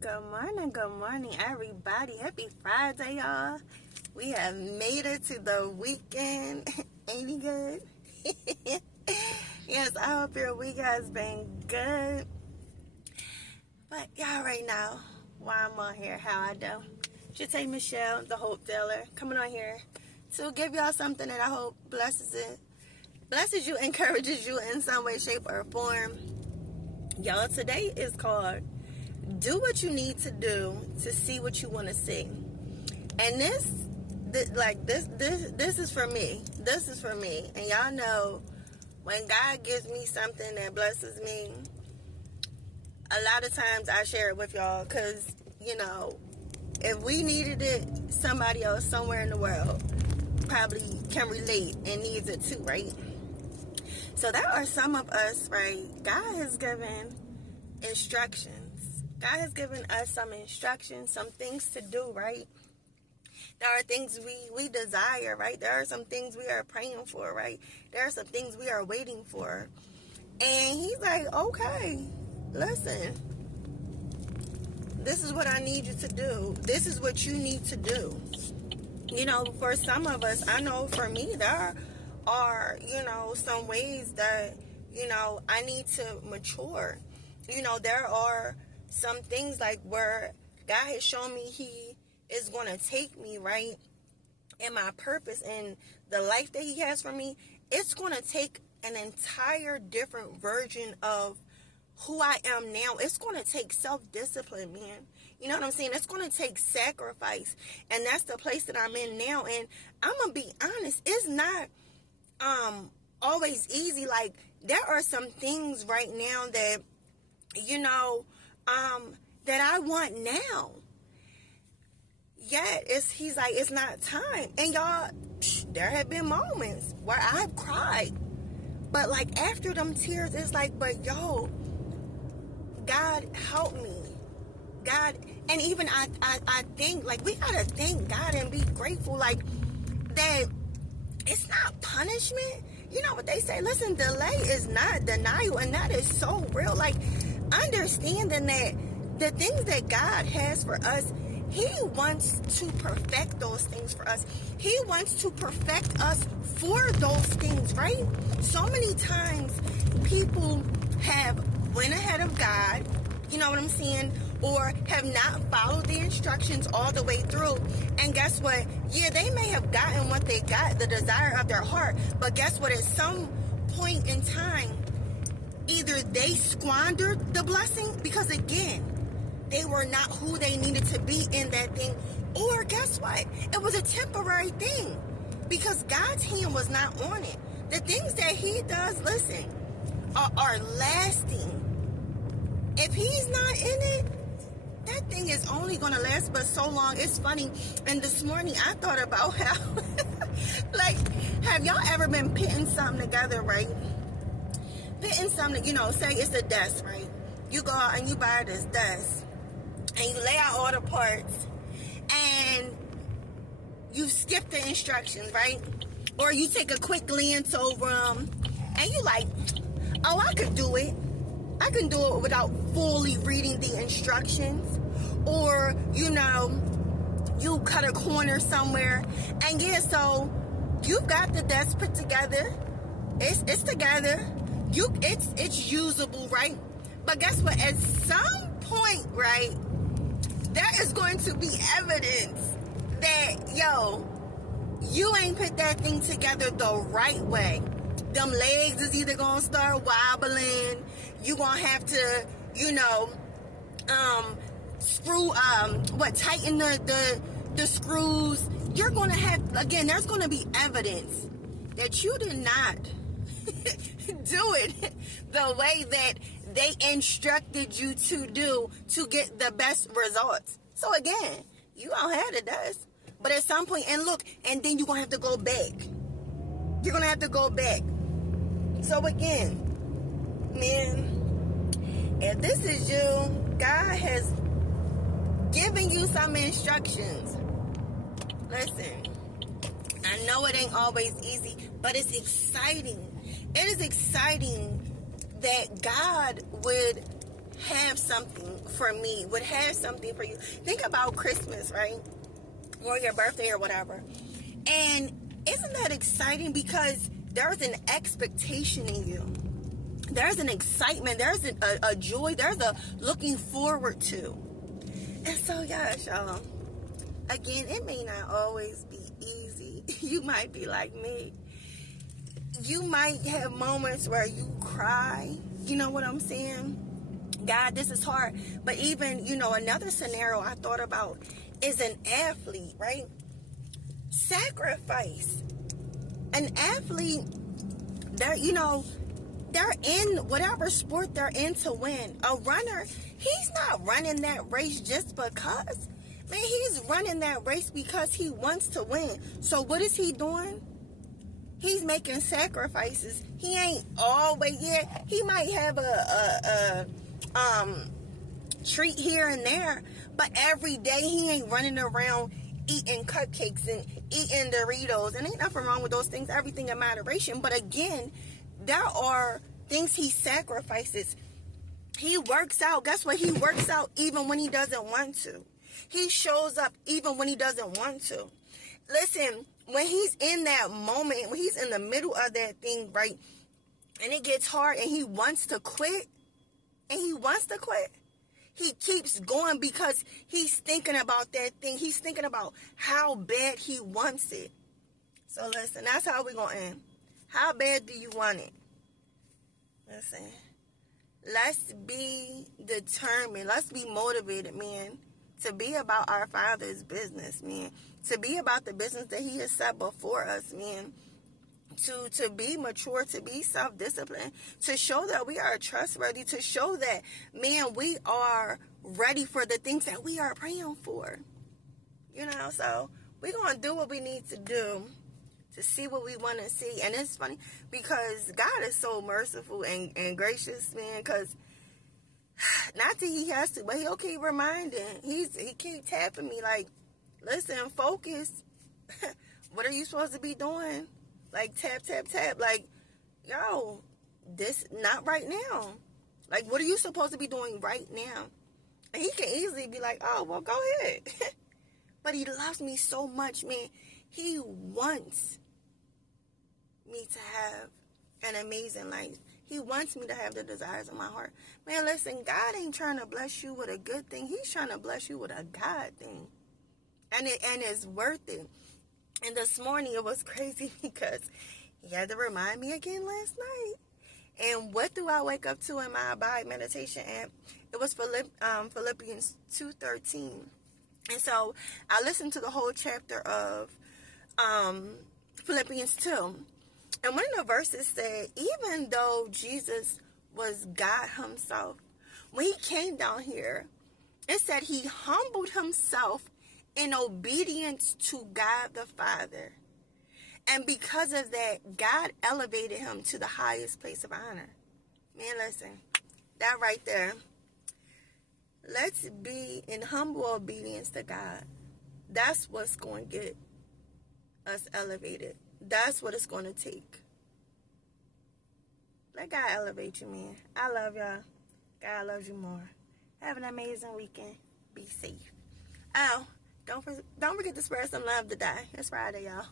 Good morning, everybody. Happy Friday, y'all. We have made it to the weekend. Ain't it good? Yes, I hope your week has been good. But y'all right now, why I'm on here, how I do. Jate Michelle, the Hope Dealer, coming on here to give y'all something that I hope blesses you, encourages you in some way, shape, or form. Y'all, today is called Do What You Need to Do to See What You Want to See. And this is for me. This is for me. And y'all know when God gives me something that blesses me, a lot of times I share it with y'all because, if we needed it, somebody else somewhere in the world probably can relate and needs it too, right? So there are some of us, right? God has given instructions. God has given us some instructions, some things to do, right? There are things we desire, right? There are some things we are praying for, right? There are some things we are waiting for. And he's like, okay, listen, this is what I need you to do. This is what you need to do. For some of us, I know for me, there are, some ways that, I need to mature. There are some things like where God has shown me he is going to take me, right? And my purpose and the life that he has for me, it's going to take an entire different version of who I am now. It's going to take self-discipline, man. You know what I'm saying? It's going to take sacrifice. And that's the place that I'm in now. And I'm going to be honest, it's not always easy. Like, there are some things right now that, that I want now. Yet, he's like, it's not time. And y'all, there have been moments where I've cried. But like after them tears, it's like, but yo, God help me. God, and even I think, like, we gotta thank God and be grateful, like, that it's not punishment. You know what they say, listen, delay is not denial, and that is so real. Like, understanding that the things that God has for us, he wants to perfect those things for us. He wants to perfect us for those things, right? So many times people have went ahead of God, you know what I'm saying, or have not followed the instructions all the way through. And guess what? Yeah, they may have gotten what they got, the desire of their heart, but guess what? At some point in time, either they squandered the blessing because, again, they were not who they needed to be in that thing, or guess what? It was a temporary thing because God's hand was not on it. The things that he does, listen, are lasting. If he's not in it, that thing is only going to last but so long. It's funny. And this morning I thought about how, like, have y'all ever been pitting something together, right? Pitting something, say it's a desk, right? You go out and you buy this desk and you lay out all the parts and you skip the instructions, right? Or you take a quick glance over them and you like, oh, I could do it. I can do it without fully reading the instructions. Or, you cut a corner somewhere. And yeah, so you've got the desk put together. It's together. It's usable, right? But guess what? At some point, right, there is going to be evidence that, you ain't put that thing together the right way. Them legs is either gonna start wobbling. You gonna have to, screw, tighten the screws. You're gonna have, again, there's gonna be evidence that you did not do it the way that they instructed you to do to get the best results. So again, you all had the dust. But at some point, and look, and then you're gonna have to go back. You're gonna have to go back. So again, man, if this is you, God has given you some instructions. Listen, I know it ain't always easy, but it's exciting. It is exciting that God would have something for me, would have something for you. Think about Christmas, right? Or your birthday or whatever. And isn't that exciting? Because there's an expectation in you. There's an excitement. There's a joy. There's a looking forward to. And so, yes, y'all. Again, it may not always be easy. You might be like me. You might have moments where you cry. You know what I'm saying? God, this is hard. But even, another scenario I thought about is an athlete, right? Sacrifice. An athlete, they're in whatever sport they're in to win. A runner, he's not running that race just because. Man, he's running that race because he wants to win. So what is he doing? He's making sacrifices. He ain't always yet. He might have a treat here and there, but every day he ain't running around eating cupcakes and eating Doritos. And ain't nothing wrong with those things. Everything in moderation. But again, there are things he sacrifices. He works out. Guess what? He works out even when he doesn't want to. He shows up even when he doesn't want to. Listen, when he's in that moment, when he's in the middle of that thing, right, and it gets hard and he wants to quit, he keeps going because he's thinking about that thing. He's thinking about how bad he wants it. So listen, that's how we're going to end. How bad do you want it? Listen, let's be determined. Let's be motivated, man, to be about our Father's business, man. To be about the business that he has set before us, man. To be mature, to be self-disciplined, to show that we are trustworthy, to show that, man, we are ready for the things that we are praying for. So we're going to do what we need to do to see what we want to see. And it's funny because God is so merciful and gracious, man, because not that he has to, but he'll keep reminding. He keep tapping me like, listen, focus. What are you supposed to be doing? Like, tap, tap, tap. Like, yo, this, not right now. Like, what are you supposed to be doing right now? And he can easily be like, oh, well, go ahead. But he loves me so much, man. He wants me to have an amazing life. He wants me to have the desires of my heart. Man, listen, God ain't trying to bless you with a good thing. He's trying to bless you with a God thing. And it's worth it. And this morning it was crazy because he had to remind me again last night. And what do I wake up to in my Abide meditation app? It was Philippians 2:13. And so I listened to the whole chapter of Philippians 2. And one of the verses said, even though Jesus was God himself, when he came down here, it said he humbled himself in obedience to God the Father. And because of that, God elevated him to the highest place of honor. Man, listen, that right there. Let's be in humble obedience to God. That's what's going to get us elevated. That's what it's going to take. Let God elevate you, man. I love y'all. God loves you more. Have an amazing weekend. Be safe. Oh, don't forget to spread some love today. It's Friday, y'all.